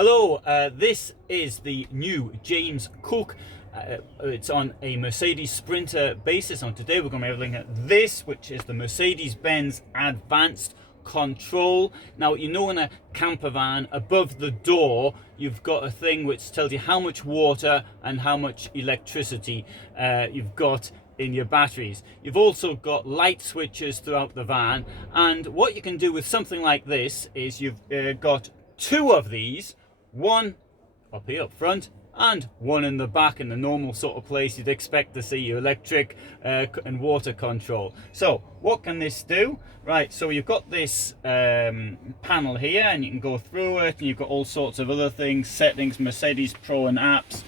Hello, this is the new James Cook. It's on a Mercedes Sprinter basis, and today we're going to be looking at this, which is the Mercedes-Benz Advanced Control. Now, you know, in a camper van, above the door you've got a thing which tells you how much water and how much electricity you've got in your batteries. You've also got light switches throughout the van, and what you can do with something like this is you've got two of these, one up here up front and one in the back, in the normal sort of place you'd expect to see your electric and water control. So what can this do? Right, so you've got this panel here, and you can go through it, and you've got all sorts of other things, settings, Mercedes Pro and apps.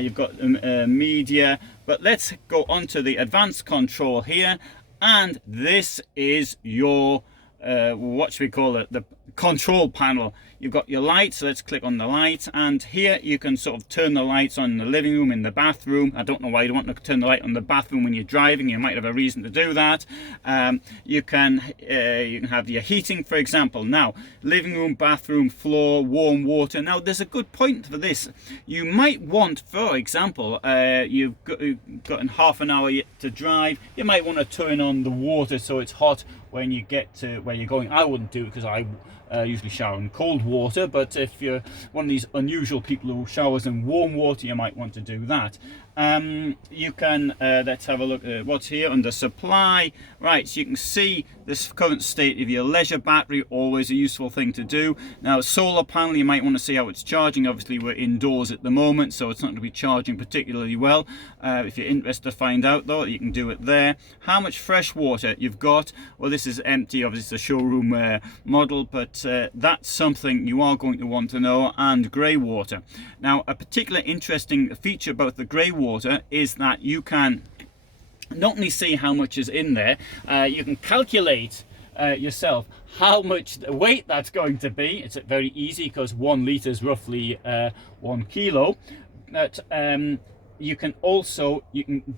You've got media, but let's go on to the advanced control here, and this is your what should we call it, the control panel. You've got your lights, so let's click on the lights, and here you can sort of turn the lights on in the living room, in the bathroom. I don't know why you want to turn the light on the bathroom when you're driving. You might have a reason to do that. You can have your heating, for example. Now, living room, bathroom, floor, warm water. Now, there's a good point for this. You might want, for example, you've got in half an hour to drive, you might want to turn on the water so it's hot when you get to where you're going. I wouldn't do it because I usually shower in cold water, but if you're one of these unusual people who showers in warm water, you might want to do that. You can let's have a look at what's here under supply. Right, so you can see this current state of your leisure battery, always a useful thing to do. Now, solar panel, you might want to see how it's charging. Obviously we're indoors at the moment, so it's not going to be charging particularly well. If you're interested to find out though, you can do it there. How much fresh water you've got? Well, this is empty, obviously it's a showroom model, but that's something you are going to want to know. And grey water. Now, a particular interesting feature about the grey water is that you can not only see how much is in there, you can calculate yourself how much weight that's going to be. It's very easy because 1 litre is roughly 1 kilo. But you can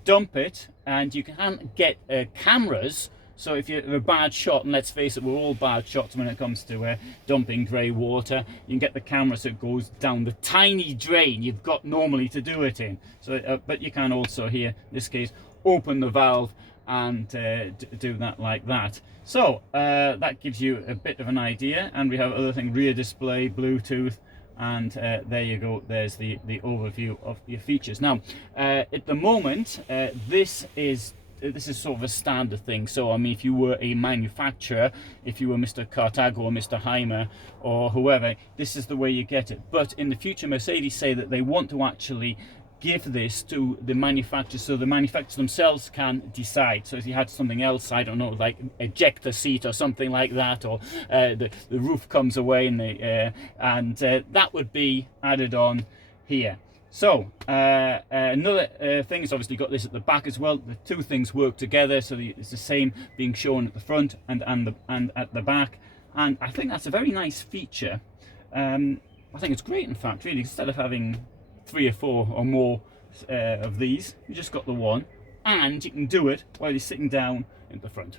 dump it, and you can get cameras. So if you're a bad shot, and let's face it, we're all bad shots when it comes to dumping grey water, you can get the camera so it goes down the tiny drain you've got normally to do it in. So, but you can also here, in this case, open the valve and do that like that. So that gives you a bit of an idea. And we have other things, rear display, Bluetooth, and there you go. There's the overview of your features. Now, at the moment, this is sort of a standard thing. So I mean, if you were a manufacturer, if you were Mr. Cartago or Mr. Heimer or whoever, this is the way you get it. But in the future, Mercedes say that they want to actually give this to the manufacturer, so the manufacturers themselves can decide. So if you had something else, I don't know, like ejector seat or something like that, or the roof comes away and that would be added on here. So another thing is, obviously got this at the back as well. The two things work together, so it's the same being shown at the front and at the back. And I think that's a very nice feature. I think it's great, in fact, really. Instead of having 3 or 4 or more of these, you just got the one, and you can do it while you're sitting down in the front.